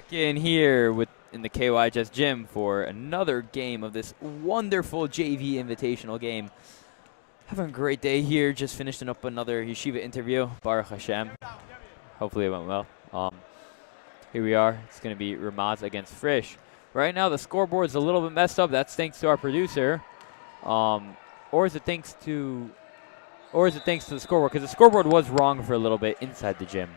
Back in here in the KYHS gym for another game of this wonderful JV Invitational game. Having a great day here. Just finishing up another yeshiva interview. Baruch Hashem. Hopefully it went well. Here we are. It's going to be Ramaz against FRISCH. Right now the scoreboard's a little bit messed up. That's thanks to our producer. Or is it thanks to the scoreboard? Because the scoreboard was wrong for a little bit inside the gym.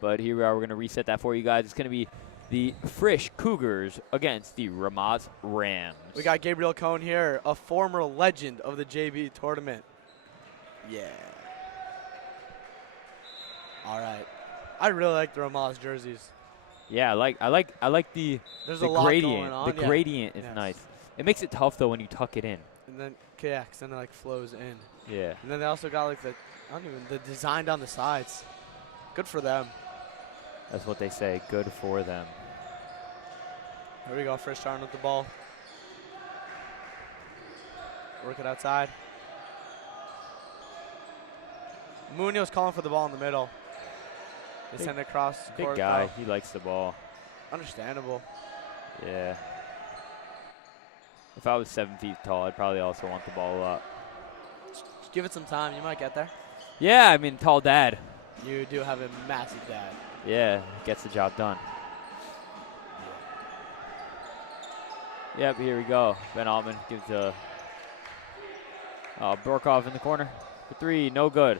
But here we are. We're going to reset that for you guys. It's going to be the FRISCH Cougars against the Ramaz Rams. We got Gabriel Cohn here, a former legend of the JV tournament. Yeah. All right. I really like the Ramaz jerseys. Yeah, I like the There's the a lot gradient. going on. The gradient is Yes. nice. It makes it tough though when you tuck it in. And then KYHS, and it like flows in. Yeah. And then they also got like the design down the sides. Good for them. That's what they say. Good for them. Here we go, FRISCH starting with the ball. Work it outside. Munoz calling for the ball in the middle. They send it across. Big guy. He likes the ball. Understandable. Yeah. If I was 7 feet tall, I'd probably also want the ball a lot. Just give it some time. You might get there. Yeah, I mean, tall dad. You do have a massive dad. Yeah, gets the job done. Yep, here we go. Ben Altman gives to Borkov in the corner for three. No good.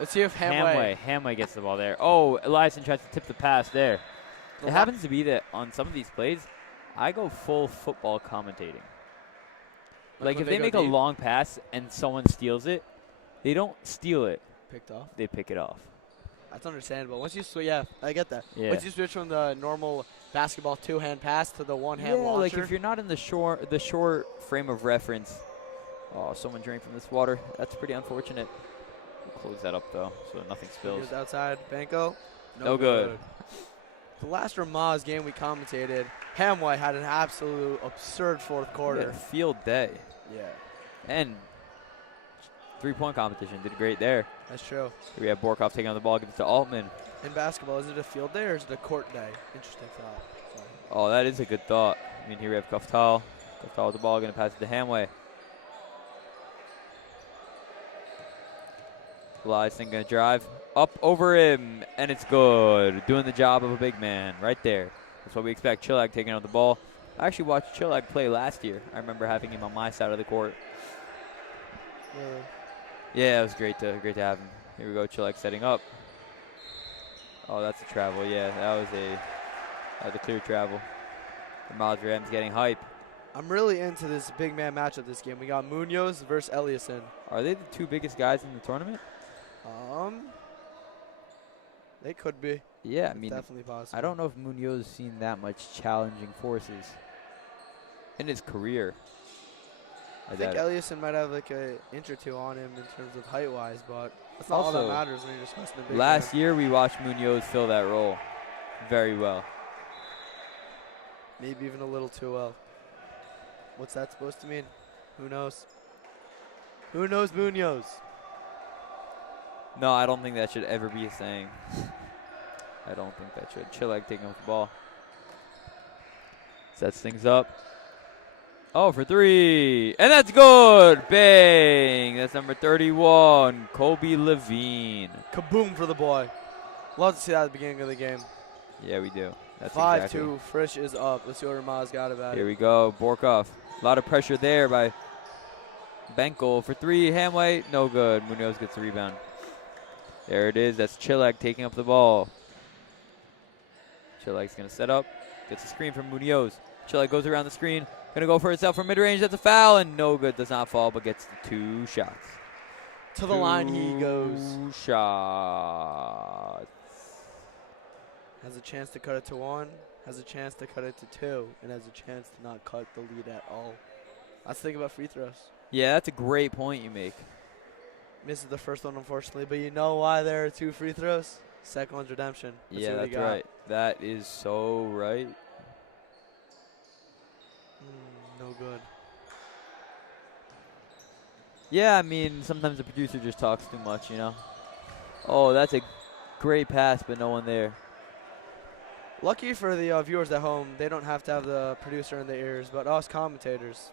Let's see if Hamway gets the ball there. Oh, Eliason tries to tip the pass there. It happens to be that on some of these plays, I go full football commentating. Like if they make a long pass and someone steals it, they don't steal it. Picked off? They pick it off. That's understandable. Once you switch, yeah, I get that. Yeah. Once you switch from the normal basketball two-hand pass to the one-hand launcher. Like if you're not in the short frame of reference. Oh, someone drank from this water. That's pretty unfortunate. We'll close that up though, so nothing spills. Here's outside, Banco. No good. The last Ramaz game we commentated, Hamway had an absolute absurd fourth quarter. He had a field day. Yeah. And three-point competition. Did great there. That's true. Here we have Borkov taking on the ball, gives it to Altman. In basketball, is it a field day or is it a court day? Interesting thought. Sorry. Oh, that is a good thought. I mean, here we have Kuftal. Kuftal with the ball, going to pass it to Hamway. Eliason going to drive up over him, and it's good. Doing the job of a big man right there. That's what we expect. Chillag taking on the ball. I actually watched Chillag play last year. I remember having him on my side of the court. Really? Yeah, it was great to have him. Here we go, Chillag setting up. Oh, that's a travel. Yeah, that was a clear travel. Ramaz Rams getting hype. I'm really into this big man matchup this game. We got Munoz versus Eliason. Are they the two biggest guys in the tournament? They could be. Yeah, I mean, definitely possible. I don't know if Munoz has seen that much challenging forces in his career. I think Eliason might have like an inch or two on him in terms of height-wise, but that's not all that matters when you're just hosting a big last man. year we watched Munoz fill that role very well. Maybe even a little too well. What's that supposed to mean? Who knows? Who knows Munoz? No, I don't think that should ever be a saying. I don't think that should. Chillag taking off the ball. Sets things up. Oh, for three. And that's good. Bang. That's number 31, Kobe Levine. Kaboom for the boy. Love to see that at the beginning of the game. Yeah, we do. That's 5-2. exactly. FRISCH is up. Let's see what Ramaz got about Here it. we go. Borkov. A lot of pressure there by Benkel for three. Hamway. No good. Munoz gets the rebound. There it is. That's Chillag taking up the ball. Chillag's going to set up. Gets a screen from Munoz. Chillag goes around the screen. Going to go for itself from mid-range. That's a foul, and no good. Does not fall, but gets the 2 shots. To the line he goes. 2 shots. Has a chance to cut it to 1. Has a chance to cut it to 2. And has a chance to not cut the lead at all. That's the thing about free throws. Yeah, that's a great point you make. Misses the first one, unfortunately. But you know why there are 2 free throws? Second one's redemption. Yeah, that's right. That is so right. No good. Yeah, I mean, sometimes the producer just talks too much, you know. Oh, that's a Great pass, but no one there. Lucky for the viewers at home, they don't have to have the producer in their ears, but us commentators,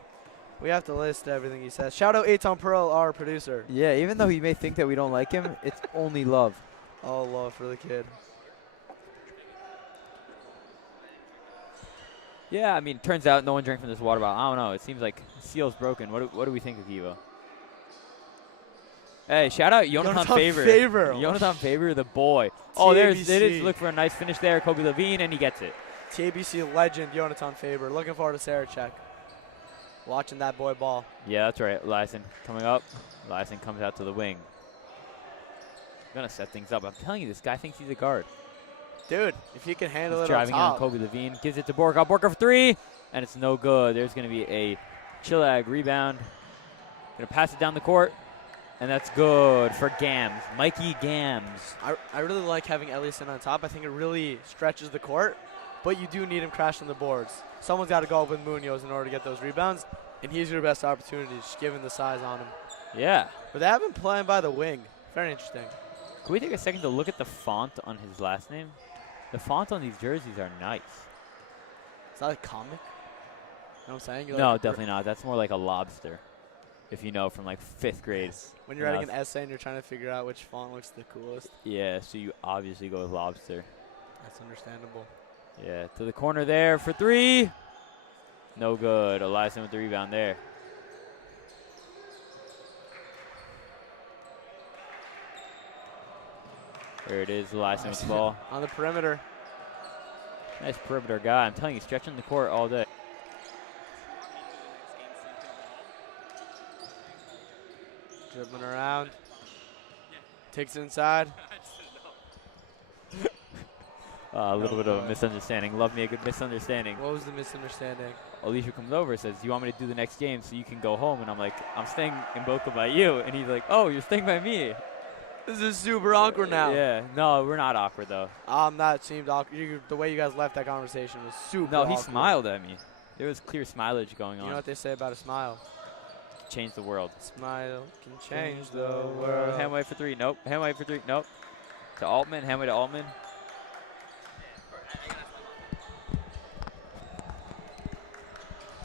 we have to list everything he says. Shout out Aton Pearl, our producer. Yeah, even though he may think that we don't like him, it's only love. All love for the kid. Yeah, I mean, turns out no one drank from this water bottle. I don't know. It seems like the seal's broken. What do we think of Kiva? Hey, shout out Jonathan Faber. Jonathan Faber, the boy. Oh, they just look for a nice finish there. Kobe Levine, and he gets it. TABC legend, Jonathan Faber. Looking forward to Sarachek. Watching that boy ball. Yeah, that's right. Lyson coming up. Lyson comes out to the wing. Gonna set things up. I'm telling you, this guy thinks he's a guard. Dude, if he can handle it driving on on Kobe Levine. Gives it to Borka. Borka for three, and it's no good. There's going to be a Chillag rebound. Going to pass it down the court, and that's good for Gams. Mikey Gams. I really like having Eliason on top. I think it really stretches the court, but you do need him crashing the boards. Someone's got to go up with Munoz in order to get those rebounds, and he's your best opportunity, just given the size on him. Yeah. But they have been playing by the wing. Very interesting. Can we take a second to look at the font on his last name? The font on these jerseys are nice. Is that a comic? You know what I'm saying? No, definitely not. That's more like a lobster, if you know, from like 5th grade. When you're writing an essay and you're trying to figure out which font looks the coolest. Yeah, so you obviously go with lobster. That's understandable. Yeah, to the corner there for three. No good. Eliason with the rebound there. There it is, Eliason with the ball. On the perimeter. Nice perimeter guy. I'm telling you, stretching the court all day. Dribbling around. Takes it inside. A little bit of a misunderstanding. Love me a good misunderstanding. What was the misunderstanding? Alicia comes over and says, do you want me to do the next game so you can go home? And I'm like, I'm staying in Boca by you. And he's like, oh, you're staying by me. This is super awkward now. Yeah. No, we're not awkward, though. That seemed awkward. The way you guys left that conversation was super awkward. No, he smiled at me. There was clear smilage going on. You know what they say about a smile? Change the world. Smile can change the world. Handway for three. Nope. Handway for three. Nope. To Altman. Handway to Altman.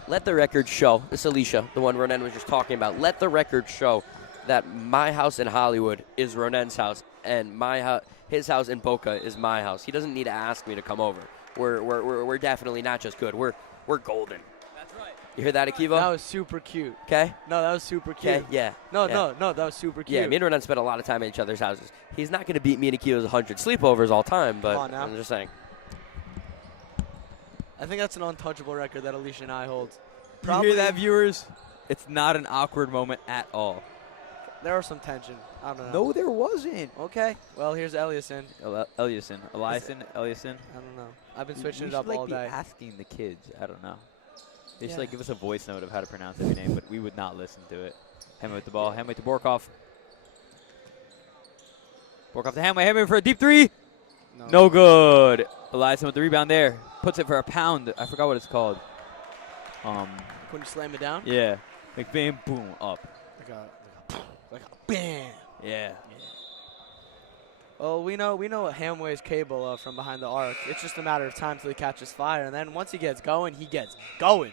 Let the record show, this is Alicia, the one Ronen was just talking about, let the record show that my house in Hollywood is Ronen's house, and his house in Boca is my house. He doesn't need to ask me to come over. We're definitely not just good. We're golden. That's right. You hear that, Akiva? That was super cute. Okay. No, that was super cute. Okay. Yeah. No, yeah. no, that was super cute. Yeah, me and Ronen spent a lot of time at each other's houses. He's not going to beat me and Akiva's 100 sleepovers all time, but I'm just saying. I think that's an untouchable record that Alicia and I hold. You hear that, viewers? It's not an awkward moment at all. There was some tension. I don't know. No, there wasn't. Okay. Well, here's Eliason. Eliason. Eliason. Eliason. I don't know. I've been switching it up all day. Be asking the kids. I don't know. They should give us a voice note of how to pronounce every name, but we would not listen to it. Hamway with the ball. Hamway to Borkov. Borkov to Hamway. Hamway for a deep three. No good. Eliason with the rebound there. Puts it for a pound. I forgot what it's called. When you slam it down? Yeah. Like bam, boom, up. Like a bam. Yeah. Well, we know what Hamway's capable of from behind the arc. It's just a matter of time till he catches fire, and then once he gets going, he gets going.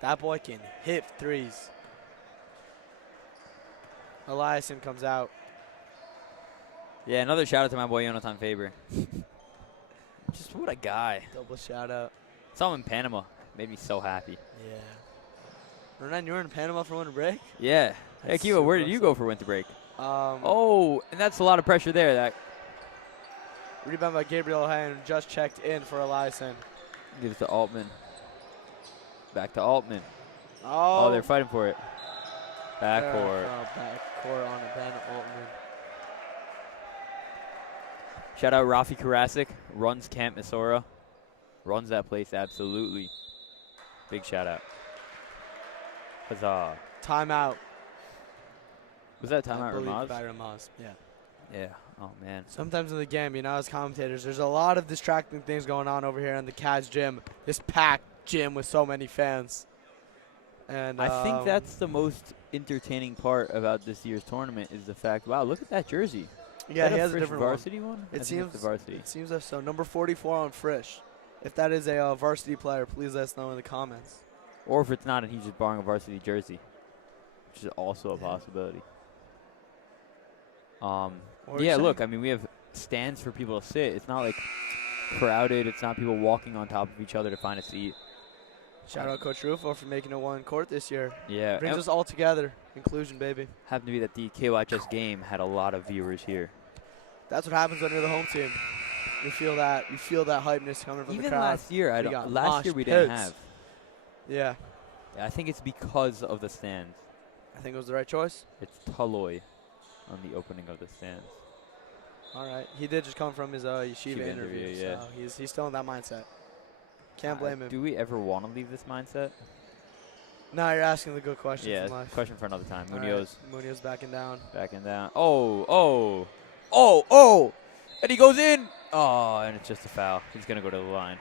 That boy can hit threes. Eliason comes out. Yeah, another shout out to my boy Jonathan Faber. Just what a guy. Double shout out. Saw him in Panama. Made me so happy. Yeah. Renan, you were in Panama for winter break? Yeah. Hey, Kiva, where did you go for winter break? Oh, and that's a lot of pressure there. That rebound by Gabriel O'Hayan, just checked in for Eliason. Gives to Altman. Back to Altman. Oh, they're fighting for it. Backcourt. Backcourt on Ben Altman. Shout out Rafi Karasik. Runs Camp Misora. Runs that place absolutely. Big shout out. Huzzah. Timeout. Was that timeout Ramaz? By Ramaz, yeah. Yeah. Oh, man. Sometimes in the game, as commentators, there's a lot of distracting things going on over here in the Cavs gym. This packed gym with so many fans. And I think that's the most entertaining part about this year's tournament is the fact, wow, look at that jersey. Yeah, Is that he has a Frisch different one. varsity one? I It think it's the seems. varsity. It seems as so. Number 44 on Frisch. If that is a varsity player, please let us know in the comments. Or if it's not and he's just borrowing a varsity jersey, which is also a possibility. What were Yeah, you look, saying? I mean, we have stands for people to sit. It's not like crowded. It's not people walking on top of each other to find a seat. Shout out Coach Rufo for making it one court this year. Yeah, Brings us all together. Inclusion, baby. happened to be that the KYHS game had a lot of viewers here. That's what happens when you're the home team. You feel that. You feel that hypeness coming from Even the crowd. last year, We got last year mosh we didn't pits. have. Yeah, Yeah, I think it's because of the stands. I think it was the right choice. It's Taloy on the opening of the stands. All right, he did just come from his yeshiva Yeshiva interview, interview, yeah. so he's still in that mindset. Can't blame him. Do we ever want to leave this mindset? No, you're asking the good questions Yeah, in life. question for another time. All right, Munoz Munoz backing down. backing down. Oh! And he goes in! Oh, and it's just a foul. He's going to go to the line.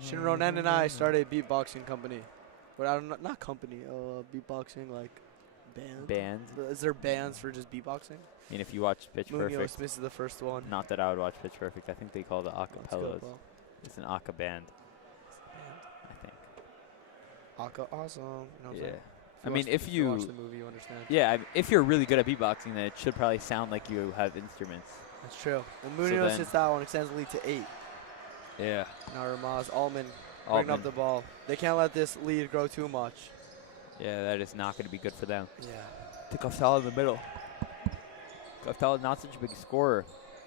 Shin Ronen and I started a beatboxing company. But I don't know, not company, beatboxing like band. Bands. Is there bands for just beatboxing? I mean, if you watch Pitch Munoz, Perfect, this is the first one. not that I would watch Pitch Perfect. I think they call it Let's go, acapellas. bro. It's an aca band, I think. Aka awesome. You know what I'm Yeah. saying? I mean, if you watch the movie, you understand. Yeah, if you're really good at beatboxing, then it should probably sound like you have instruments. That's true. And So Munoz then- hits that one, extends the lead to 8. Yeah. Now Ramaz, Altman bringing up the ball. They can't let this lead grow too much. Yeah, that is not going to be good for them. Yeah. To Kaftal in the middle. Kaftal not such a big scorer.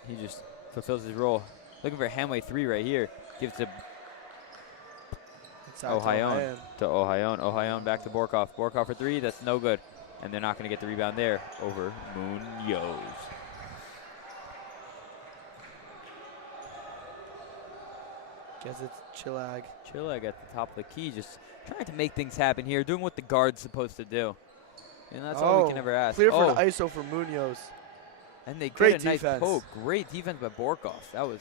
He just fulfills his role. Looking for a Hamway 3 right here. Gives to Ohayon. To Ohayon. Ohayon back to Borkov. Borkov for 3. That's no good. And they're not going to get the rebound there over Munoz. Guess it's Chillag. Chillag at the top of the key, just trying to make things happen here, doing what the guard's supposed to do. And that's all we can ever ask. Clear for an ISO for Munoz. And they Great get a nice defense. poke. Great defense by Borkov. That was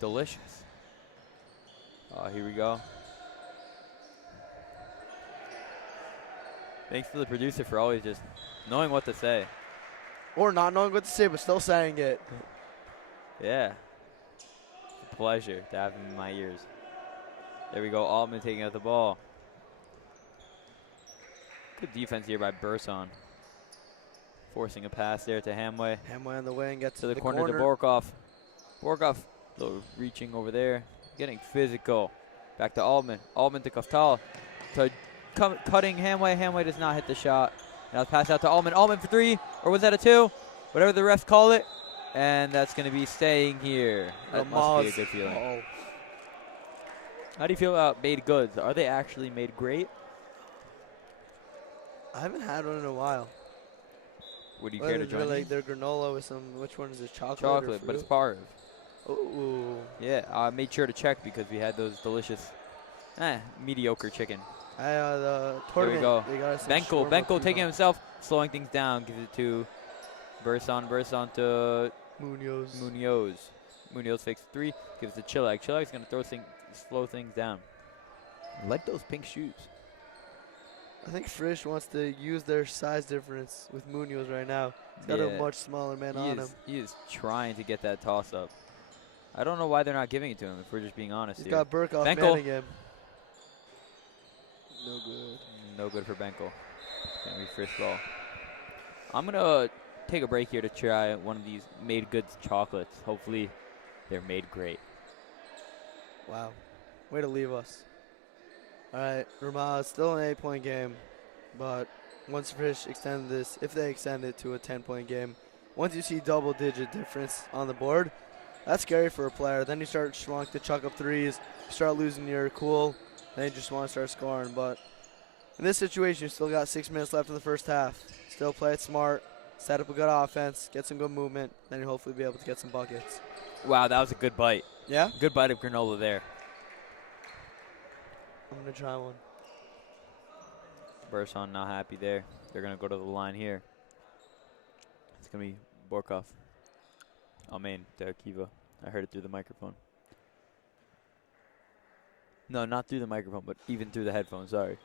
delicious. Here we go. Thanks to the producer for always just knowing what to say. Or not knowing what to say, but still saying it. Yeah. It's a pleasure to have him in my ears. There we go. Altman taking out the ball. Good defense here by Burson. Forcing a pass there to Hamway. Hamway on the wing, gets To the corner to Borkov. Borkov, little reaching over there. Getting physical. Back to Altman. Altman to Kaftal. To cutting Hamway. Hamway does not hit the shot. Now pass out to Altman. Altman for 3. Or was that a 2? Whatever the refs call it. And that's going to be staying here. That must be a good feeling. Uh-oh. How do you feel about made goods? Are they actually made great? I haven't had one in a while. Would you care to join me? Like their granola with some, which one is it, chocolate or Chocolate, but it's fruit? Parv. Ooh. Yeah, I made sure to check because we had those delicious, mediocre chicken. The There we tournament. go. They got us some Benkel shawarma taking tuna. himself, slowing things down, gives it to Burson to Munoz. Munoz fakes 3, gives it to Chillag. Chillag's going to slow things down. Like those pink shoes. I think Frisch wants to use their size difference with Munoz right now. He's got a much smaller man on him. He is trying to get that toss up. I don't know why they're not giving it to him, if we're just being honest He's here. got Burkhoff Benkel. manning him. No good. No good for Benkel. It's going to be first ball. I'm going to take a break here to try one of these made goods chocolates. Hopefully they're made great. Wow. Way to leave us. All right, Ramaz, still an 8-point game, but once Frisch extend this, if they extend it to a 10-point game, once you see double-digit difference on the board, that's scary for a player. Then you start wanting to chuck up threes, you start losing your cool, then you just want to start scoring. But in this situation, you still got 6 minutes left in the first half. Still play it smart, set up a good offense, get some good movement, then you'll hopefully be able to get some buckets. Wow, that was a good bite. Yeah? Good bite of granola there. I'm going to try one. Burson not happy there. They're going to go to the line here. It's going to be Borkov. Amen to Akiva. I heard it through the microphone. No, not through the microphone, but even through the headphones. Sorry.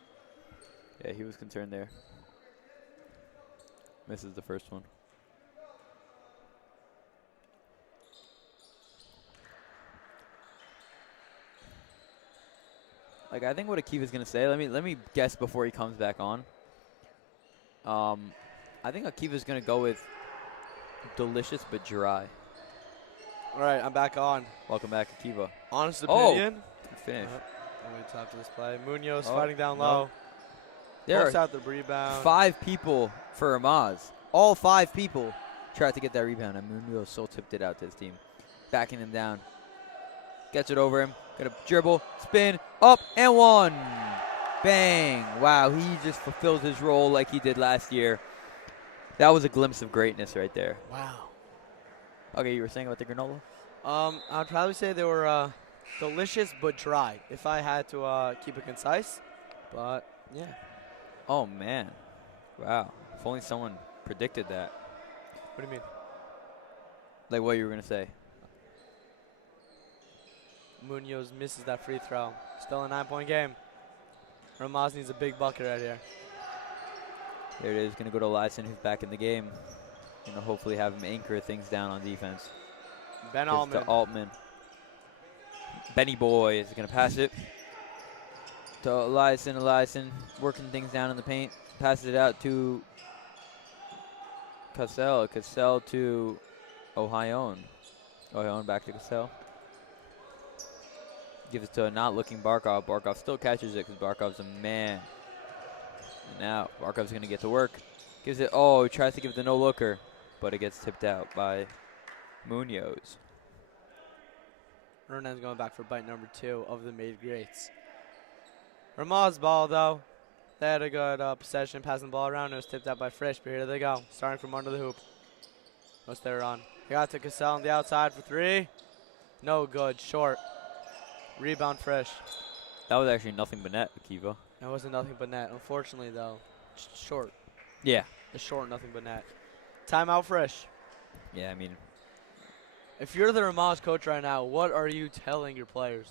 Yeah, he was concerned there. Misses the first one. Like, I think what Akiva's gonna say. Let me guess before he comes back on. I think Akiva's gonna go with delicious but dry. All right, I'm back on. Welcome back, Akiva. Honest Oh. opinion. Good finish. I'm wait till after this play. Munoz Oh, fighting down no. low. There Pokes are out the rebound. 5 people for Ramaz. All 5 people tried to get that rebound, and Munoz so tipped it out to his team. Backing him down. Gets it over him. Got a dribble, spin, up, and 1. Bang. Wow, he just fulfills his role like he did last year. That was a glimpse of greatness right there. Wow. Okay, you were saying about the granola? I'd probably say they were delicious but dry, if I had to keep it concise. But, yeah. Oh, man. Wow. If only someone predicted that. What do you mean? Like what you were going to say. Munoz misses that free throw. Still a 9-point game. Ramaz needs a big bucket right here. There it is. Going to go to Lyson, who's back in the game. Going to hopefully have him anchor things down on defense. Ben Gives Altman. to Altman. Benny Boy is going to pass it to Lyson. Lyson working things down in the paint. Passes it out to Cassell. Cassell to Ohion. Ohion back to Cassell. Gives it to a not looking Barkov. Barkov still catches it because Barkov's a man. And now Barkov's going to get to work. Gives it, he tries to give it the no-looker, but it gets tipped out by Munoz. Ronan's going back for bite number 2 of the made greats. Ramaz ball, though. They had a good possession, passing the ball around. It was tipped out by Frisch, but here they go. Starting from under the hoop. What's their run? They got to Cassell on the outside for 3. No good. Short. Rebound Frisch. That was actually nothing but net, Akiva. That wasn't nothing but net. Unfortunately, though, short. Yeah. A short, nothing but net. Timeout Frisch. Yeah, I mean, If you're the Ramaz coach right now, what are you telling your players?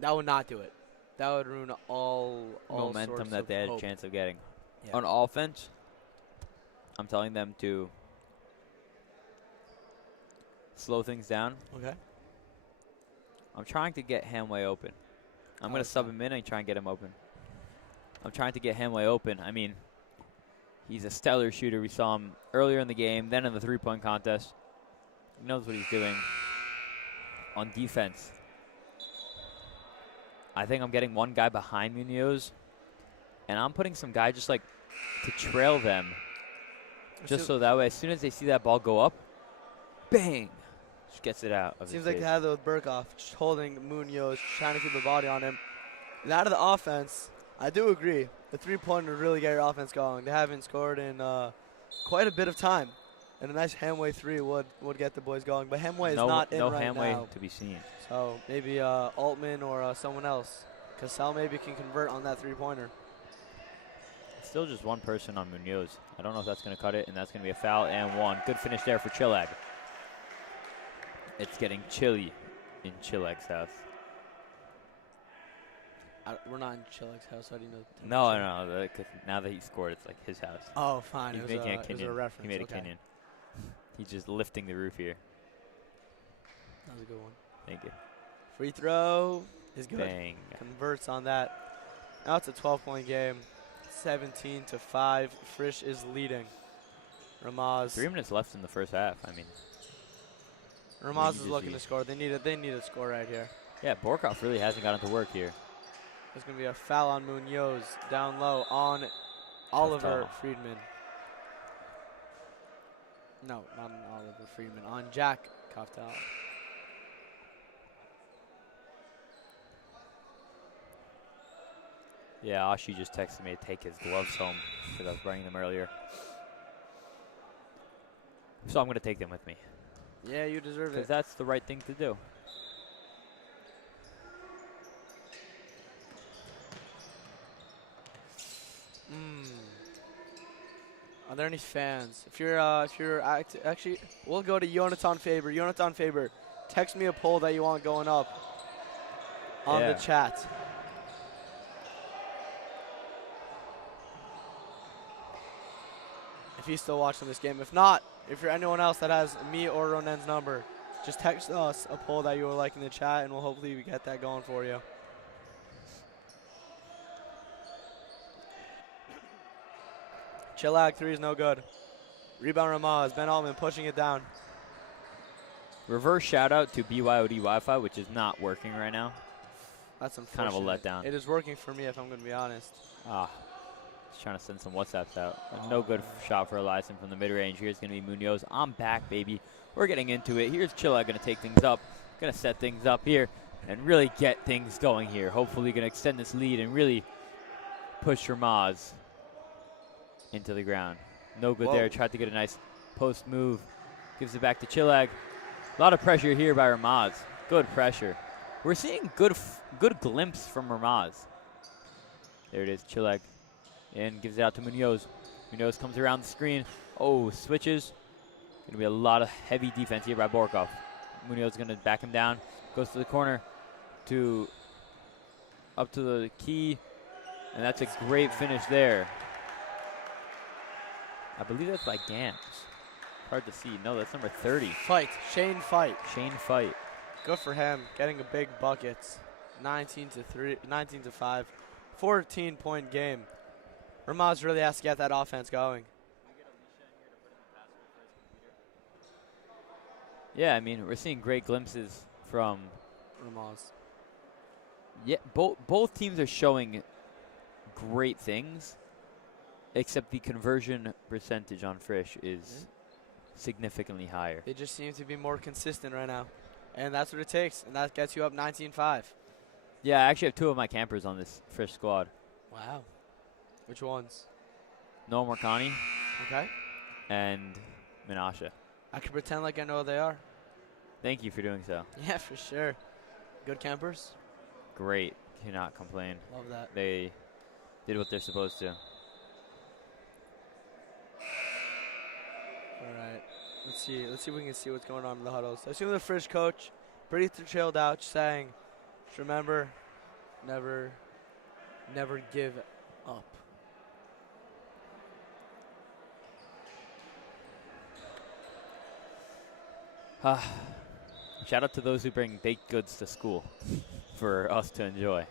That would not do it. That would ruin all momentum sorts that of they had hope. a chance of getting. Yeah. On offense, I'm telling them to slow things down. Okay. I'm trying to get Hamway open. I'm going to sub him in and try and get him open. I'm trying to get Hamway open. I mean, he's a stellar shooter. We saw him earlier in the game, then in the three-point contest. He knows what he's doing. On defense, I think I'm getting one guy behind Munoz, and I'm putting some guy just like to trail them, just so that way as soon as they see that ball go up, bang, just gets it out of his Seems like face. they had that with Burkhoff, just holding Munoz, trying to keep the body on him. And out of the offense, I do agree. The three-pointer would really get your offense going. They haven't scored in quite a bit of time. And a nice Hamway 3 would get the boys going. But Hamway is not in no right Hamway now. to be seen. So maybe Altman or someone else. Cassell maybe can convert on that three-pointer. It's still just one person on Munoz. I don't know if that's going to cut it, and that's going to be a foul and 1. Good finish there for Chilag. It's getting chilly in Chilag's house. We're not in Chilag's house. How do you know? the No, temperature? 'cause now that he scored, it's like his house. Oh, fine. He's It making a was a Kenyan. reference. He made okay. a Kenyan. He's just lifting the roof here. That was a good one. Thank you. Free throw is good. Bang. Converts on that. Now it's a 12-point game. 17-5. Frisch is leading. Ramaz. 3 minutes left in the first half. I mean, Ramaz is just looking see. to score. They need a score right here. yeah, Borkov really hasn't gotten to work here. There's going to be a foul on Munoz down low on Oliver foul. Friedman. No, not on Oliver Friedman. On Jack Kaftal. Yeah, Ashi just texted me to take his gloves home because I was wearing them earlier. So I'm going to take them with me Yeah, you deserve because it. that's the right thing to do. Are there any fans? If you're actually, we'll go to Jonathan Faber. Jonathan Faber, text me a poll that you want going up on the Yeah. chat. if he's still watching this game. If not, if you're anyone else that has me or Ronen's number, just text us a poll that you would like in the chat, and we'll hopefully get that going for you. Chilag 3 is no good. Rebound Ramaz. Ben Altman pushing it down. Reverse shout out to BYOD Wi-Fi, which is not working right now. That's unfortunate. Kind of a letdown. It is working for me, if I'm going to be honest. Just trying to send some WhatsApps out. No good shot for Eliason from the mid-range. Here's going to be Munoz. I'm back, baby. We're getting into it. Here's Chilla going to take things up. Going to set things up here and really get things going here. Hopefully going to extend this lead and really push Ramaz into the ground. No good there. Tried to get a nice post move. Gives it back to Chillag. A lot of pressure here by Ramaz. Good pressure. We're seeing good glimpse from Ramaz. There it is. Chillag and gives it out to Munoz. Munoz comes around the screen. Oh, switches. Going to be a lot of heavy defense here by Borkov. Munoz is going to back him down. Goes to the corner up to the key. And that's a great finish there. I believe that's by Gams. Hard to see. No, that's number 30. Fight. Shane Fight. Shane Fight. Good for him. Getting a big buckets. 19-3, 19-5. 14-point game. Ramaz really has to get that offense going. Yeah, I mean, we're seeing great glimpses from Ramaz. Yeah, both teams are showing great things, except the conversion percentage on Frisch is significantly higher. They just seem to be more consistent right now. And that's what it takes. And that gets you up 19-5. Yeah, I actually have two of my campers on this Frisch squad. Wow. Which ones? Noah Marcani. Okay. And Menashe. I can pretend like I know who they are. Thank you for doing so. Yeah, for sure. Good campers. Great. Cannot complain. Love that. They did what they're supposed to. All right. Let's see if we can see what's going on in the huddles. I assume the Frisch coach, pretty chilled out, just saying, just remember, never give up. Shout out to those who bring baked goods to school for us to enjoy.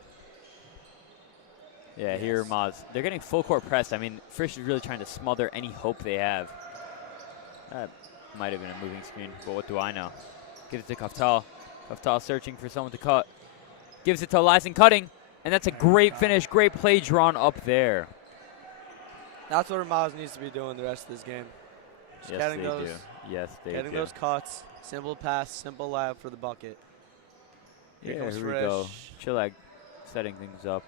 Yeah, yes. Here Maz. They're getting full court press. I mean, Frisch is really trying to smother any hope they have. That might have been a moving screen, but what do I know? Gives it to Kaftal. Kaftal searching for someone to cut. Gives it to Eliason cutting, and that's a great finish. Great play drawn up there. That's what Ramaz needs to be doing the rest of this game. Just yes, they do. Yes, they do. Getting those cuts. Simple pass, simple layup for the bucket. Here we go. Chillag setting things up.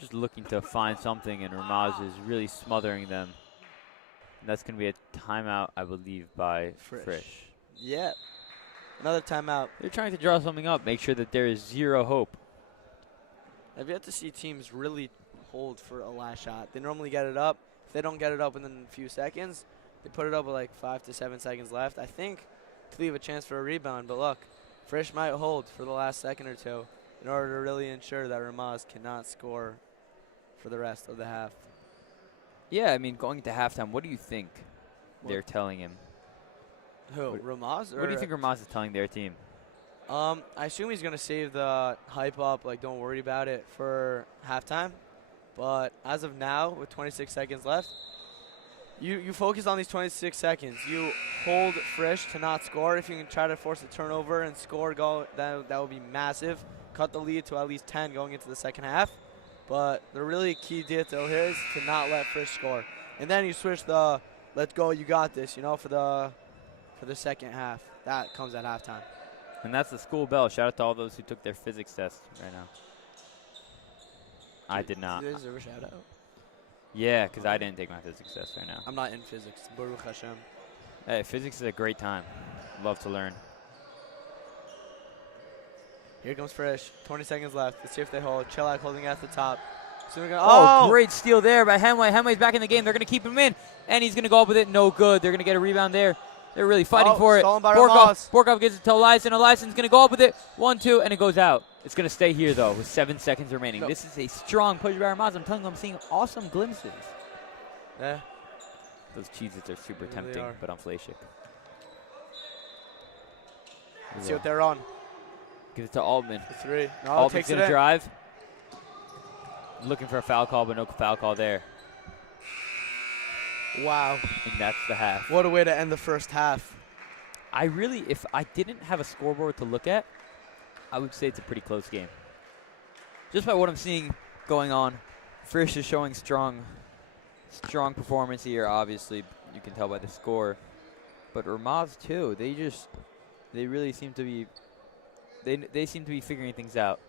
Just looking to find something, and Ramaz is really smothering them. And that's going to be a timeout, I believe, by Frisch. Yeah. Another timeout. They're trying to draw something up, make sure that there is zero hope. I've yet to see teams really hold for a last shot. They normally get it up. If they don't get it up within a few seconds, they put it up with like 5 to 7 seconds left, I think, to leave a chance for a rebound. But look, Frisch might hold for the last second or two in order to really ensure that Ramaz cannot score for the rest of the half. Yeah, I mean, going into halftime, what do you think they're telling him? Who, Ramaz? What do you think Ramaz is telling their team? I assume he's going to save the hype up, like don't worry about it, for halftime. But as of now, with 26 seconds left, you focus on these 26 seconds. You hold Frisch to not score. If you can try to force a turnover and score, that would be massive. Cut the lead to at least 10 going into the second half. But the really key detail here is to not let Frisch score. And then you switch the let's go, you got this, you know, for the second half. That comes at halftime. And that's the school bell. Shout out to all those who took their physics test right now. I did not. Do you deserve a shout out? Yeah, because I didn't take my physics test right now. I'm not in physics. Baruch Hashem. Hey, physics is a great time. Love to learn. Here comes Frisch. 20 seconds left. Let's see if they hold. Chillag holding at the top. So great steal there by Henway. Henway's back in the game. They're going to keep him in, and he's going to go up with it. No good. They're going to get a rebound there. They're really fighting for it. Borkov gives it to Eliason. Eliason's going to go up with it. 1-2, and it goes out. It's going to stay here, though, with 7 seconds remaining. This is a strong push by Ramaz. I'm telling you, I'm seeing awesome glimpses. Yeah. Those Cheez-Its are super They really tempting, are. but on Flashik. Let's see what they're on. Give it to Altman. The 3. No, Altman's takes it going to in. drive. Looking for a foul call, but no foul call there. Wow. And that's the half. What a way to end the first half. I really, if I didn't have a scoreboard to look at, I would say it's a pretty close game. Just by what I'm seeing going on, Frisch is showing strong performance here. Obviously, you can tell by the score. But Ramaz too. They really seem to be. They seem to be figuring things out.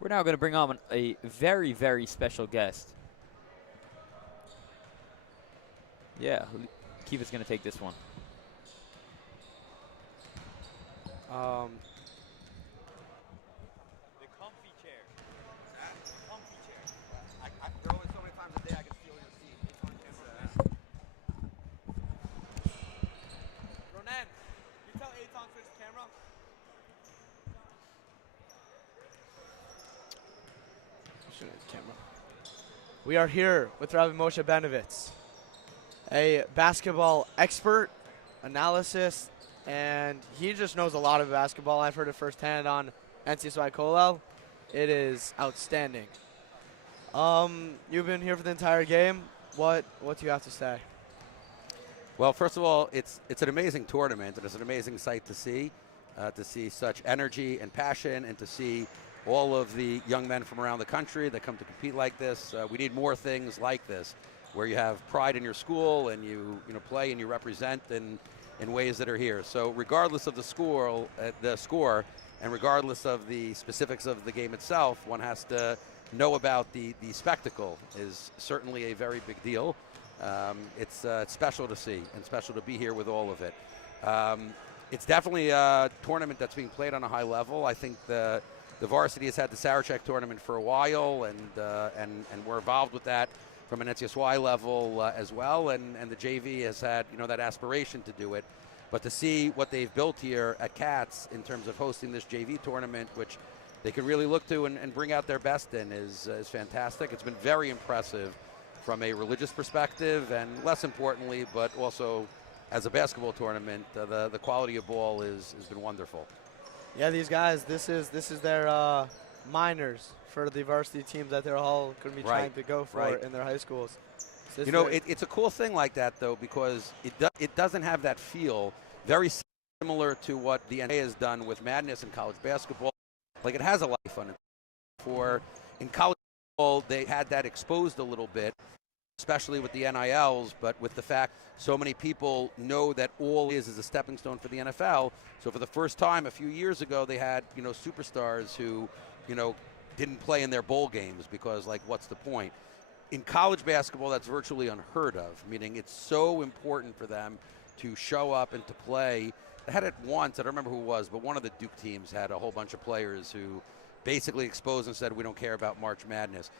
We're now going to bring on a very, very special guest. Yeah, Kiva's going to take this one. The comfy chair. Comfy chair. There are only so many times a day I can steal your seat. It's on camera. Ronan, you tell Eitan to switch camera. Camera. We are here with Rabbi Moshe Benovitz, a basketball expert, analysis, and he just knows a lot of basketball. I've heard it firsthand on NCSY Kollel. It is outstanding. You've been here for the entire game. What do you have to say? Well, first of all, it's an amazing tournament, and it's an amazing sight to see such energy and passion, and to see all of the young men from around the country that come to compete like this. We need more things like this, where you have pride in your school and you play and you represent in ways that are here. So regardless of the score, and regardless of the specifics of the game itself, one has to know about the spectacle is certainly a very big deal. It's special to see and special to be here with all of it. It's definitely a tournament that's being played on a high level. I think the varsity has had the Sarachek tournament for a while, and we're involved with that from an NCSY level as well, and the JV has had that aspiration to do it. But to see what they've built here at Cats in terms of hosting this JV tournament, which they can really look to and bring out their best in, is fantastic. It's been very impressive from a religious perspective, and less importantly, but also as a basketball tournament, the quality of ball has been wonderful. Yeah, these guys, this is their minors for the varsity teams that they're all going to be trying to go for in their high schools. So it's a cool thing like that, though, because it doesn't have that feel very similar to what the NBA has done with Madness in college basketball. Like, it has a life on it. In college basketball, they had that exposed a little bit, especially with the NILs, but with the fact so many people know that all is a stepping stone for the NFL. So for the first time a few years ago, they had, superstars who, didn't play in their bowl games because, like, what's the point? In college basketball, that's virtually unheard of, meaning it's so important for them to show up and to play. I had it once, I don't remember who it was, but one of the Duke teams had a whole bunch of players who basically exposed and said, we don't care about March Madness.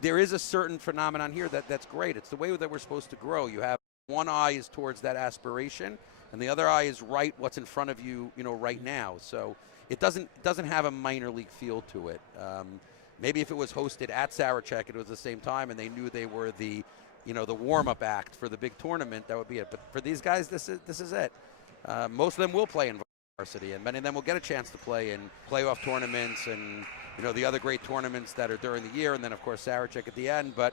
There is a certain phenomenon here that's great. It's the way that we're supposed to grow. You have one eye is towards that aspiration, and the other eye is right what's in front of you, right now. So it doesn't have a minor league feel to it. Maybe if it was hosted at Sarachek, it was the same time, and they knew they were the warm-up act for the big tournament, that would be it. But for these guys, this is it. Most of them will play in varsity, and many of them will get a chance to play in playoff tournaments and the other great tournaments that are during the year, and then of course Sarachek at the end. But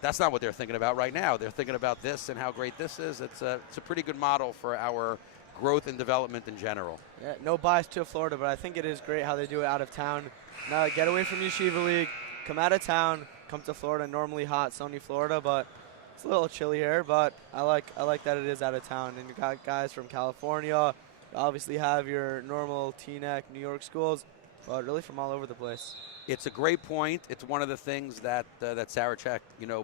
that's not what they're thinking about right now. They're thinking about this and how great this is. It's a pretty good model for our growth and development in general. Yeah, no bias to Florida, but I think it is great how they do it out of town. Now get away from Yeshiva League, come out of town, come to Florida. Normally hot, sunny Florida, but it's a little chilly here. But I like that it is out of town, and you got guys from California. You obviously have your normal TNEC New York schools, but really from all over the place. It's a great point. It's one of the things that Sarachek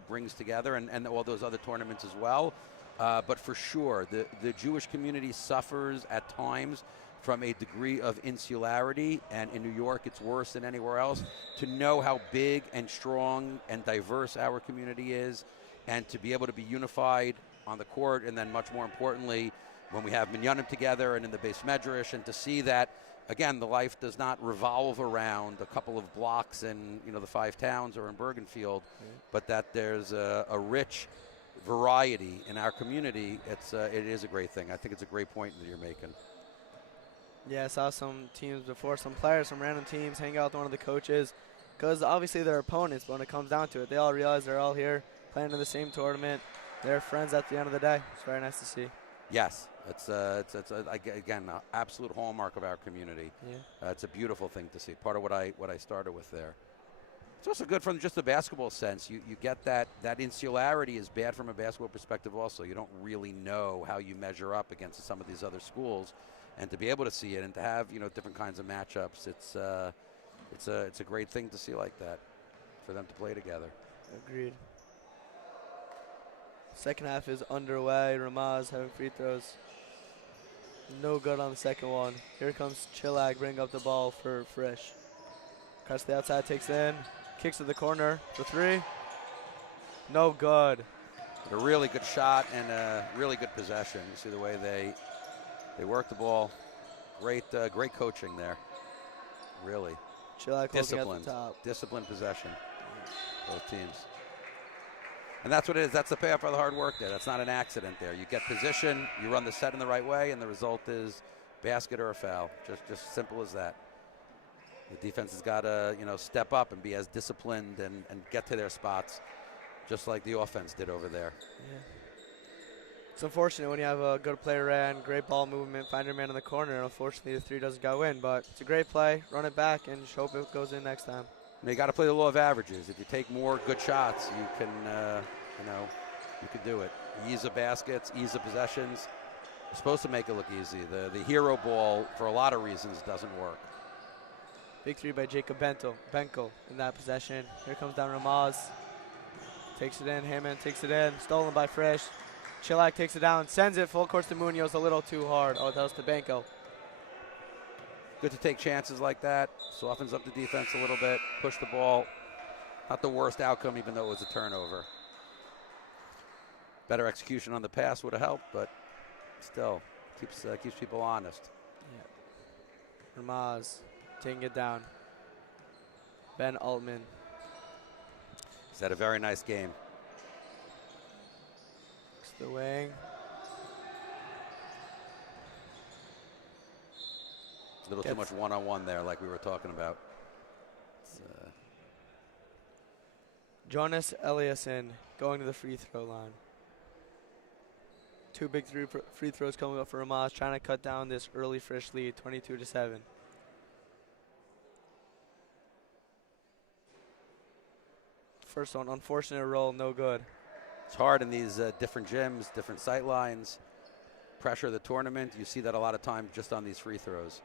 brings together, and all those other tournaments as well. But for sure, the Jewish community suffers at times from a degree of insularity, and in New York it's worse than anywhere else. To know how big and strong and diverse our community is, and to be able to be unified on the court, and then much more importantly, when we have minyanim together and in the base medrash, and to see that, again, the life does not revolve around a couple of blocks in the 5 towns or in Bergenfield, but that there's a rich variety in our community, it is a great thing. I think it's a great point that you're making. Yeah, I saw some teams before, some players from random teams hang out with one of the coaches because obviously they're opponents, but when it comes down to it, they all realize they're all here playing in the same tournament. They're friends at the end of the day. It's very nice to see. Yes, it's again, an absolute hallmark of our community. Yeah. It's a beautiful thing to see. Part of what I started with there. It's also good from just the basketball sense. You get that insularity is bad from a basketball perspective also. You don't really know how you measure up against some of these other schools. And to be able to see it and to have, you know, different kinds of matchups, it's a great thing to see like that, for them to play together. Agreed. Second half is underway. Ramaz having free throws. No good on the second one. Here comes Chillag, bring up the ball for Frisch. Cuts to the outside, takes it in, kicks to the corner for three. No good. A really good shot and a really good possession. You see the way they work the ball. Great coaching there. Really. Chillag closing at the top. Disciplined possession. Both teams. And that's what it is. That's the payoff for the hard work there. That's not an accident there. You get position, you run the set in the right way, and the result is basket or a foul. Just simple as that. The defense has got to, you know, step up and be as disciplined and get to their spots, just like the offense did over there. Yeah. It's unfortunate when you have a good player ran, great ball movement, find your man in the corner. Unfortunately, the three doesn't go in, but it's a great play. Run it back and just hope it goes in next time. You got to play the law of averages. If you take more good shots, you can, you can do it. Ease the baskets, ease the possessions. You're supposed to make it look easy. The hero ball, for a lot of reasons, doesn't work. Big three by Jacob Benkel in that possession. Here comes down Ramaz. Takes it in, Hammond takes it in. Stolen by Frisch. Chillag takes it down, sends it full course to Munoz, a little too hard. Oh, that was to Benko. Good to take chances like that. Softens up the defense a little bit. Push the ball. Not the worst outcome, even though it was a turnover. Better execution on the pass would have helped, but still keeps people honest. Yeah. Ramaz taking it down. Ben Altman. He's had a very nice game. The wing. A little too much one-on-one there, like we were talking about. Jonas Eliasson going to the free throw line. Two big free throws coming up for Ramaz, trying to cut down this early Frisch lead, 22-7. First one, unfortunate roll, no good. It's hard in these different gyms, different sight lines. Pressure of the tournament, you see that a lot of times just on these free throws.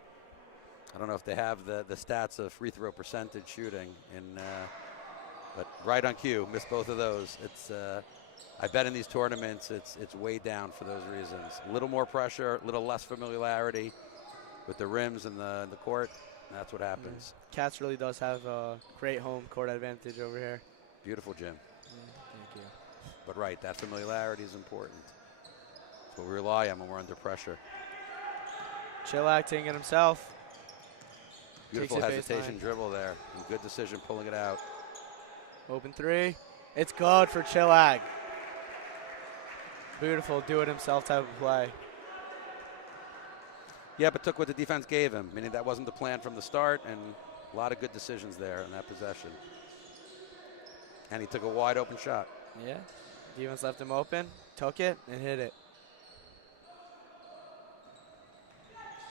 I don't know if they have the stats of free throw percentage shooting, but right on cue, missed both of those. It's I bet in these tournaments it's way down for those reasons. A little more pressure, a little less familiarity with the rims and the court. And that's what happens. Cats really does have a great home court advantage over here. Beautiful gym. Thank you. But right, that familiarity is important. That's what we rely on when we're under pressure. Chillag taking it himself. Beautiful hesitation dribble there. And good decision pulling it out. Open three. It's good for Chillag. Beautiful do-it-himself type of play. Yeah, but took what the defense gave him, meaning that wasn't the plan from the start, and a lot of good decisions there in that possession. And he took a wide open shot. Yeah. Defense left him open, took it, and hit it.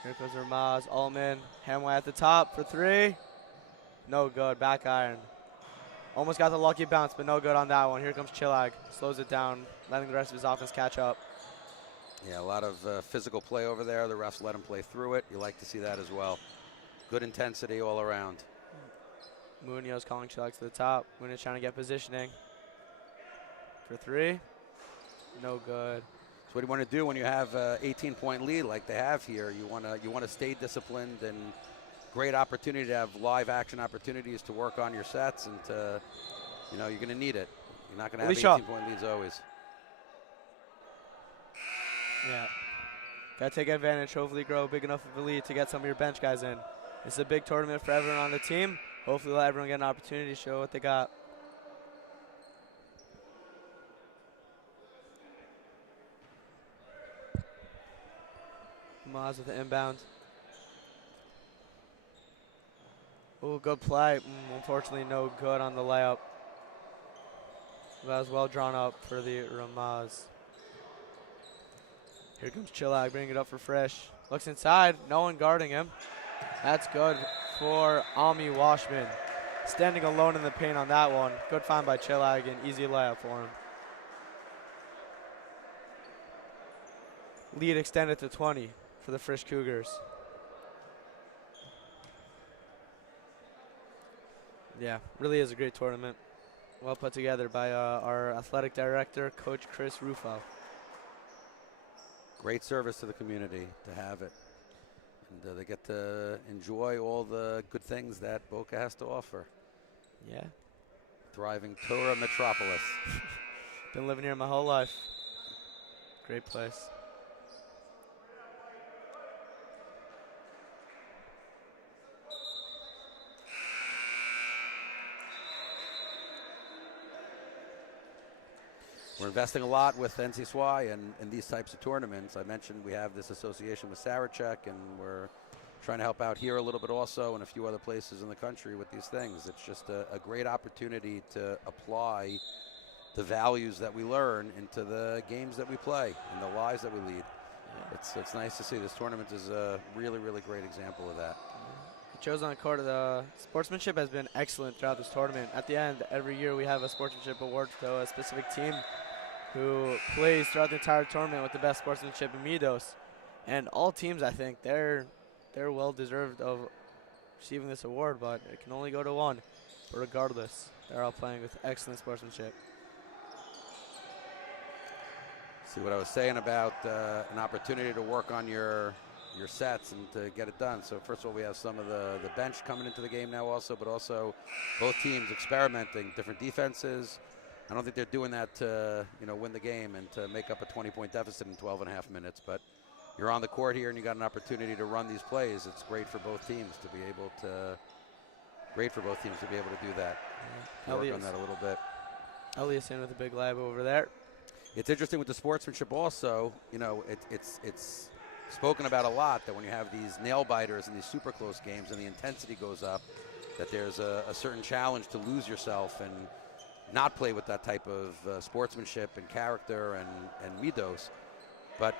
Here goes Ramaz, Allman, Hamway at the top for three. No good, back iron. Almost got the lucky bounce, but no good on that one. Here comes Chillag, slows it down, letting the rest of his offense catch up. Yeah, a lot of physical play over there. The refs let him play through it. You like to see that as well. Good intensity all around. Munoz calling Chillag to the top. Munoz trying to get positioning. For three. No good. So what do you want to do when you have an 18-point lead like they have here? You want to stay disciplined, and great opportunity to have live action opportunities to work on your sets, and you're going to need it. You're not going to have 18-point leads always. Yeah. Got to take advantage, hopefully grow big enough of a lead to get some of your bench guys in. It's a big tournament for everyone on the team. Hopefully let everyone get an opportunity to show what they got. Ramaz with the inbound. Ooh, good play. Unfortunately, no good on the layup. That was well drawn up for the Ramaz. Here comes Chillag, bringing it up for Frisch. Looks inside, no one guarding him. That's good for Ami Washman. Standing alone in the paint on that one. Good find by Chillag, and easy layup for him. Lead extended to 20 for the Frisch Cougars. Yeah, really is a great tournament. Well put together by our athletic director, Coach Chris Rufo. Great service to the community to have it. And they get to enjoy all the good things that Boca has to offer. Yeah. Thriving Torah metropolis. Been living here my whole life. Great place. We're investing a lot with NCSY and these types of tournaments. I mentioned we have this association with Sarachek, and we're trying to help out here a little bit also and a few other places in the country with these things. It's just a great opportunity to apply the values that we learn into the games that we play and the lives that we lead. Yeah. It's nice to see. This tournament is a really, really great example of that. It shows on the court. The sportsmanship has been excellent throughout this tournament. At the end, every year we have a sportsmanship award to a specific team who plays throughout the entire tournament with the best sportsmanship in Midos. And all teams, I think, they're well deserved of receiving this award, but it can only go to one. But regardless, they're all playing with excellent sportsmanship. See what I was saying about an opportunity to work on your sets and to get it done. So first of all, we have some of the bench coming into the game now also, but also both teams experimenting different defenses. I don't think they're doing that to win the game and to make up a 20-point deficit in 12 and a half minutes. But you're on the court here and you got an opportunity to run these plays. It's great for both teams to be able to do that. Yeah. Work on that a little bit. Elias in with a big lab over there. It's interesting with the sportsmanship also. It's spoken about a lot that when you have these nail biters in these super close games and the intensity goes up, that there's a certain challenge to lose yourself and not play with that type of sportsmanship and character and midos. But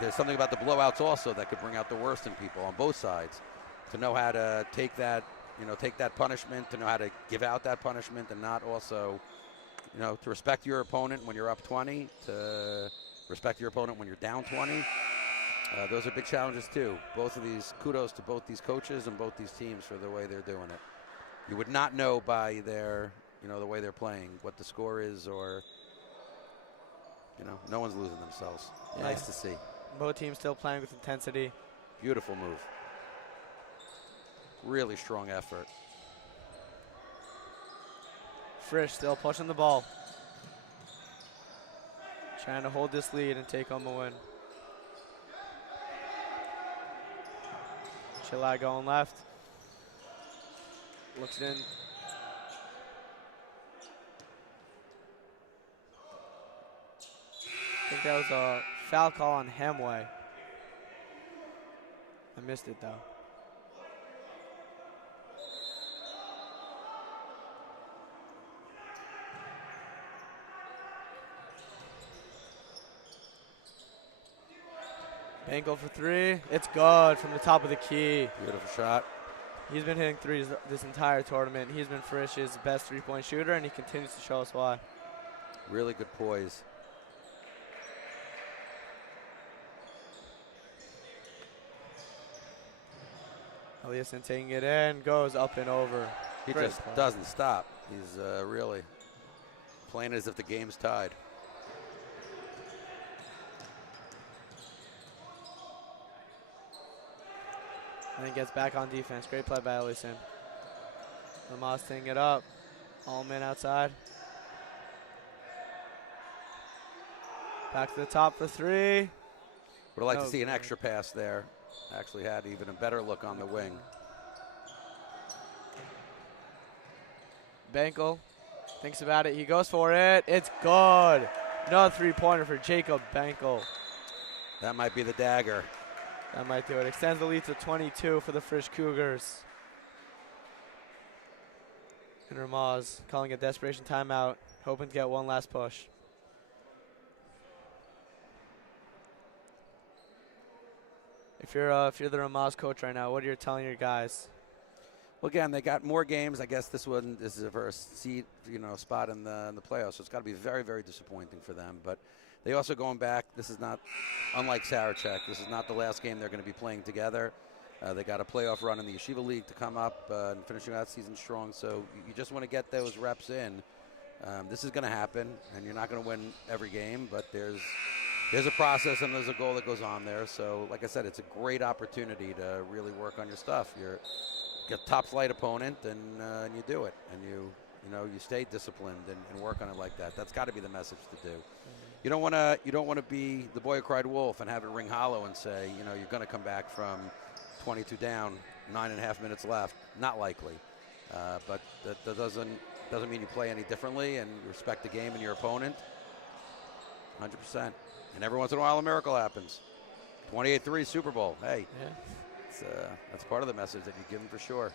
there's something about the blowouts also that could bring out the worst in people on both sides. To know how to take that punishment, to know how to give out that punishment, and not also, to respect your opponent when you're up 20, to respect your opponent when you're down 20. Those are big challenges too. Both of these, kudos to both these coaches and both these teams for the way they're doing it. You would not know by their, the way they're playing, what the score is, or, no one's losing themselves. Yeah. Nice to see. Both teams still playing with intensity. Beautiful move. Really strong effort. Frisch still pushing the ball. Trying to hold this lead and take home a win. Chillag going left. Looks in. I think that was a foul call on Hemway. I missed it though. Bangle for three. It's good from the top of the key. Beautiful shot. He's been hitting threes this entire tournament. He's been Frisch's best three-point shooter, and he continues to show us why. Really good poise. Eliason taking it in, goes up and over. He Great just play. doesn't stop. He's really playing as if the game's tied. And then gets back on defense. Great play by Eliason. Ramaz taking it up. Allman outside. Back to the top for three. Would like to see an extra pass there. Actually had even a better look on the wing. Bankel thinks about it. He goes for it. It's good. Another three-pointer for Jacob Bankel. That might be the dagger. That might do it. Extends the lead to 22 for the Frisch Cougars. And Ramaz calling a desperation timeout, hoping to get one last push. If you're the Ramaz coach right now, what are you telling your guys? Well, again, they got more games. I guess this is a first seed, spot in the playoffs. So it's got to be very, very disappointing for them. But they also going back. This is not unlike Sarachek. This is not the last game they're going to be playing together. They got a playoff run in the Yeshiva League to come up and finishing that season strong. So you just want to get those reps in. This is going to happen, and you're not going to win every game, but there's a process and there's a goal that goes on there. So, like I said, it's a great opportunity to really work on your stuff. You're a top flight opponent, and you do it, and you stay disciplined and work on it like that. That's got to be the message to do. You don't want to be the boy who cried wolf and have it ring hollow and say, you're going to come back from 22 down, 9.5 minutes left. Not likely, but that doesn't mean you play any differently and you respect the game and your opponent. 100%. And every once in a while, a miracle happens. 28-3 Super Bowl. Hey, that's part of the message that you give him for sure.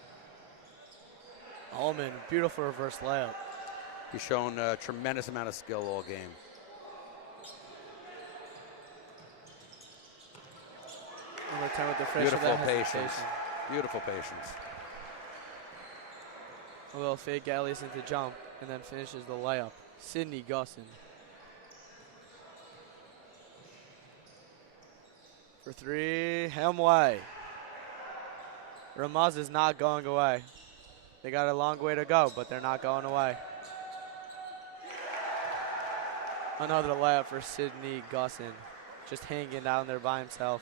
Allman, beautiful reverse layup. He's shown a tremendous amount of skill all game. Number 10 with the Frisch. Beautiful patience. Beautiful patience. A little fake Elias into jump, and then finishes the layup. Sidney Gusson. For three, Hemway. Ramaz is not going away. They got a long way to go, but they're not going away. Another layup for Sidney Gusson. Just hanging down there by himself.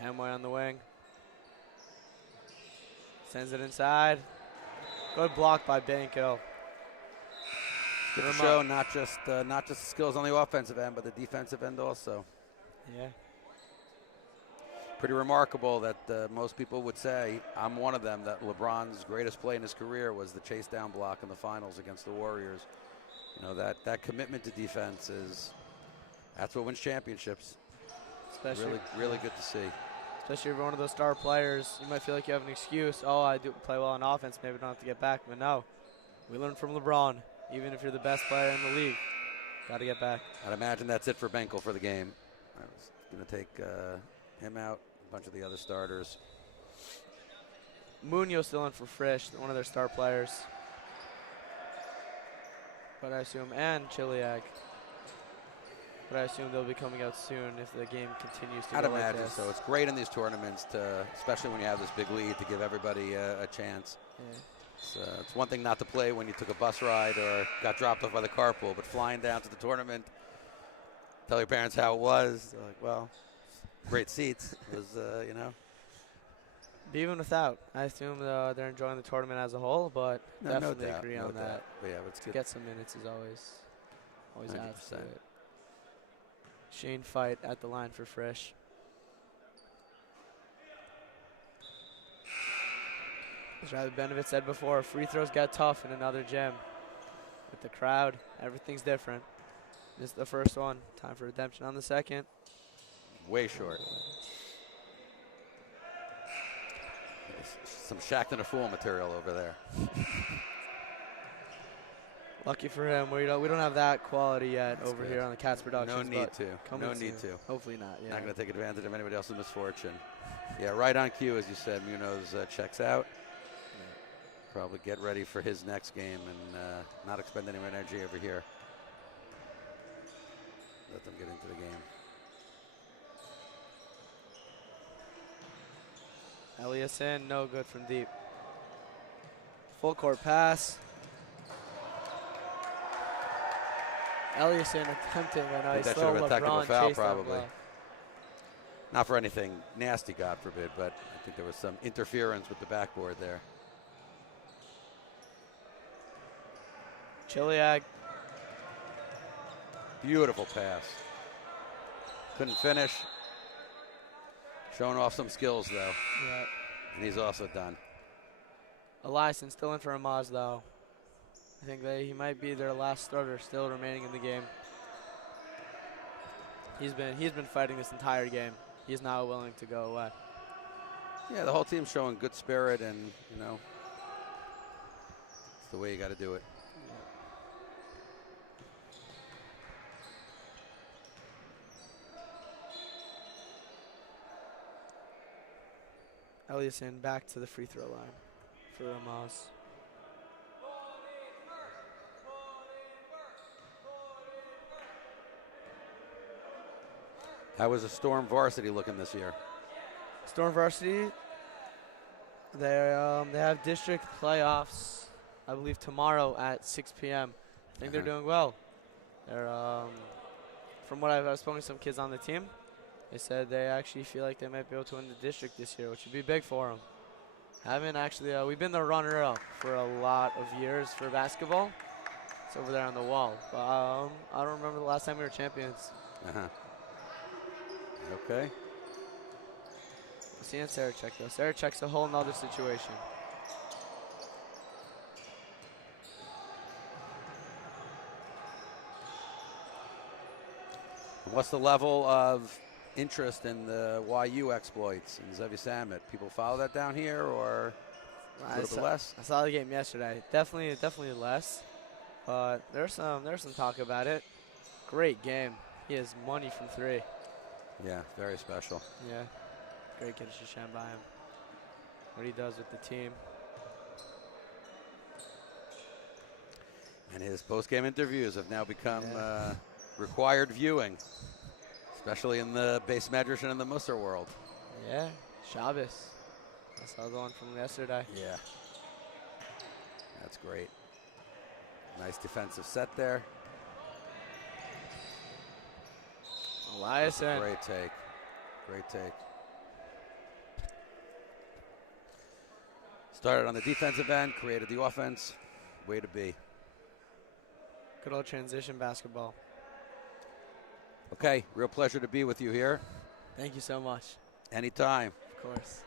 Hemway on the wing. Sends it inside. Good block by Bankill. Good to show not just the skills on the offensive end, but the defensive end also. Yeah. Pretty remarkable that most people would say, I'm one of them, that LeBron's greatest play in his career was the chase down block in the finals against the Warriors. That commitment to defense that's what wins championships. Especially really good to see. Especially if you're one of those star players, you might feel like you have an excuse. Oh, I do play well on offense, maybe I don't have to get back. But no, we learned from LeBron. Even if you're the best player in the league, got to get back. I'd imagine that's it for Benkel for the game. I was going to take him out, a bunch of the other starters. Munoz still in for Frisch, one of their star players. But I assume, and Chiliak. But I assume they'll be coming out soon if the game continues to I'd go like imagine this. so. It's great in these tournaments, especially when you have this big lead, to give everybody a chance. Yeah. It's one thing not to play when you took a bus ride or got dropped off by the carpool, but flying down to the tournament, tell your parents how it was. They're like, well, great seats. It was, But even without, I assume they're enjoying the tournament as a whole, but definitely agree on that. But yeah, it's To good. get some minutes is always adds to 100%. it. Shane Fight at the line for Frisch. As Rather Benevit said before, free throws get tough in another gym. With the crowd, everything's different. This is the first one. Time for redemption on the second. Way short. Some Shackton a Fool material over there. Lucky for him, we don't have that quality yet over here on the Cats Productions. No need to. Coming No need soon. to. Hopefully not. Yeah. Not going to take advantage of anybody else's misfortune. Yeah, right on cue, as you said. Munoz checks out. Probably get ready for his next game and not expend any energy over here. Let them get into the game. Eliason, no good from deep. Full court pass. Eliason attempting a nice that should little have been a technical LeBron foul, chase probably. up, Not for anything nasty, God forbid, but I think there was some interference with the backboard there. Chiliak. Beautiful pass. Couldn't finish. Showing off some skills, though. Yeah. And he's also done. Eliason still in for Ramaz, though. I think he might be their last starter still remaining in the game. He's been fighting this entire game. He's now willing to go away. Yeah, the whole team's showing good spirit, and you know, it's the way you got to do it. Eliason back to the free throw line for Ramaz. How was the Storm varsity looking this year? Storm Varsity, they have district playoffs, I believe, tomorrow at 6 p.m. I think they're doing well. They're from what I've spoken to some kids on the team, they said they actually feel like they might be able to win the district this year, which would be big for them. Haven't actually, we've been the runner-up for a lot of years for basketball. It's over there on the wall. But I don't remember the last time we were champions. Okay. Seeing Sarachek though. Sarachek's a whole nother situation. What's the level of interest in the YU exploits and Zevi Samet? People follow that down here, or a little bit less? I saw the game yesterday. Definitely less. But there's some talk about it. Great game. He has money from 3. Yeah, very special. Yeah. Great kid to shine by him. What he does with the team. And his post-game interviews have now become required viewing, especially in the base Medrash and the Musar world. Yeah, Shabbos. I saw the one from yesterday. Yeah, that's great. Nice defensive set there. Eliason. Great take. Great take. Started on the defensive end, created the offense. Way to be. Good old transition basketball. Okay, real pleasure to be with you here. Thank you so much. Anytime. Of course.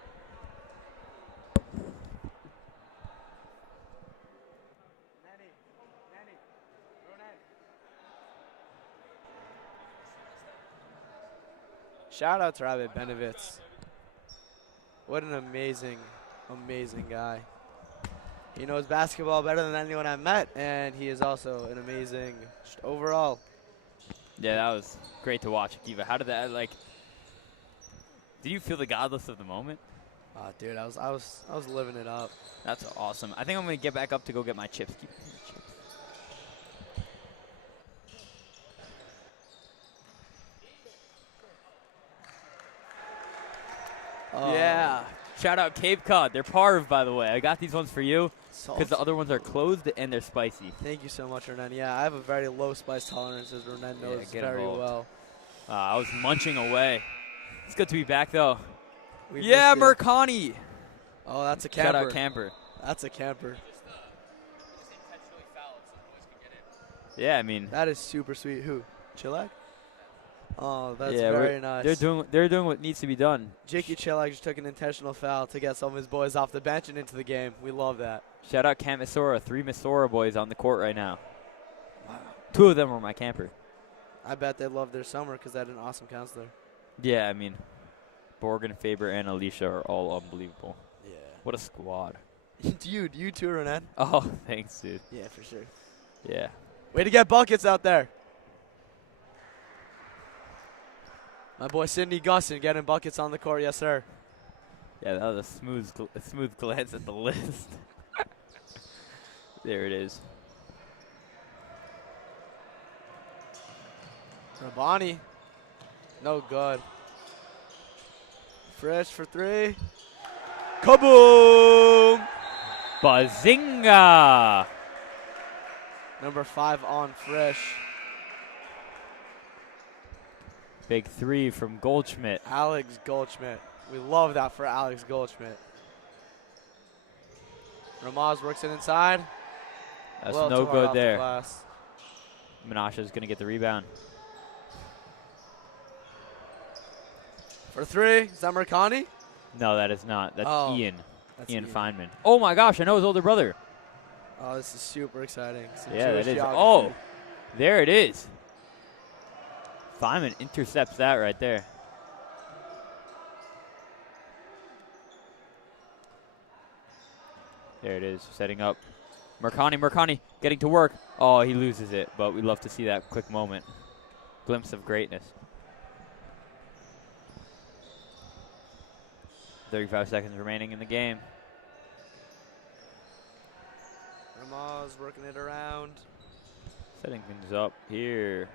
Shout out to Rabbi Benovitz. What an amazing guy. He knows basketball better than anyone I've met, and he is also an amazing overall. Yeah, that was great to watch, Akiva. How did that, like, did you feel the godless of the moment? Dude, I was living it up. That's awesome. I think I'm going to get back up to go get my chips. Keep my chips. Yeah. Shout out Cape Cod. They're parv, by the way. I got these ones for you because the other ones are closed and they're spicy. Thank you so much, Renan. Yeah, I have a very low spice tolerance, as Renan knows very well. I was munching away. It's good to be back, though. We've Yeah, missed you. Mercani. Oh, that's a camper. Shout out Camper. That's a camper. Yeah, I mean. That is super sweet. Who? Chilak? Oh, that's yeah, very nice. They're doing what needs to be done. Jakey Chilak just took an intentional foul to get some of his boys off the bench and into the game. We love that. Shout out Camp Misora. 3 Misora boys on the court right now. Wow. 2 of them were my camper. I bet they love their summer because they had an awesome counselor. Yeah, I mean, Borgen, Faber, and Alicia are all unbelievable. Yeah. What a squad. You too, Renan. Oh, thanks, dude. Yeah, for sure. Yeah. Way to get buckets out there. My boy Sidney Gusson getting buckets on the court, yes, sir. Yeah, that was a smooth glance at the list. There it is. Rabani. No good. Frisch for 3. Kaboom! Bazinga! Number 5 on Frisch. Big 3 from Goldschmidt. Alex Goldschmidt. We love that for Alex Goldschmidt. Ramaz works it inside. That's well, no good off there. The glass. Menashe's going to get the rebound. For 3, is that Mercani? No, that is not. That's Ian. That's Ian Feynman. Oh, my gosh, I know his older brother. Oh, this is super exciting. Some Yeah, Jewish that is. geography. Oh, there it is. Feynman intercepts that right there. There it is, setting up. Mercani getting to work. Oh, he loses it, but we love to see that quick moment. Glimpse of greatness. 35 seconds remaining in the game. Ramaz working it around. Setting things up here.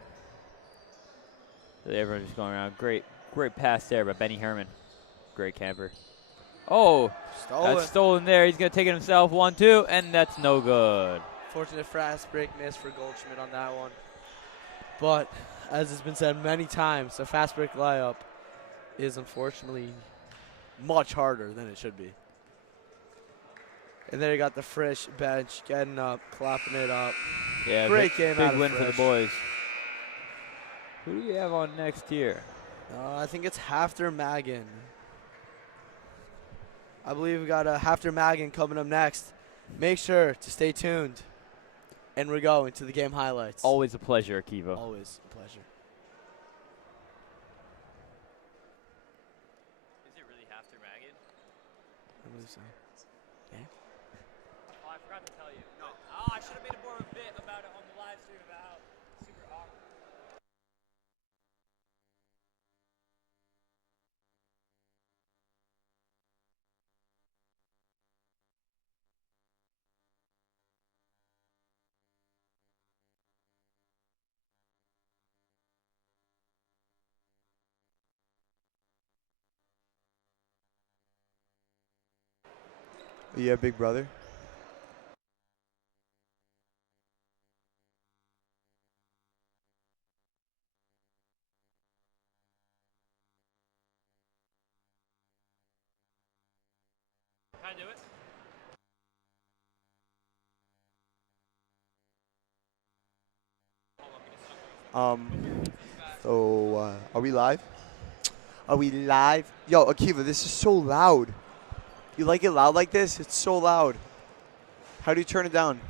Everyone's just going around. Great pass there by Benny Herman. Great camper. Oh, Stolen. that's stolen there. He's going to take it himself. 1-2, and that's no good. Fortunate fast break miss for Goldschmidt on that one. But, as has been said many times, a fast break layup is unfortunately much harder than it should be. And there you got the Frisch bench getting up, clapping it up. Yeah, Great game out big of win for the Frisch. boys. Who do we have on next here? I think it's Hafter Magan. I believe we got Hafter Magan coming up next. Make sure to stay tuned. And we're going to the game highlights. Always a pleasure, Akiva. Always a pleasure. Is it really Hafter Magan? I believe so. Yeah. Oh, I forgot to tell you. No. Oh, I should have made more of a bit about it on the live stream about how super awkward. Yeah, big brother. Can I do it? So, are we live? Are we live? Yo, Akiva, this is so loud. You like it loud like this? It's so loud. How do you turn it down?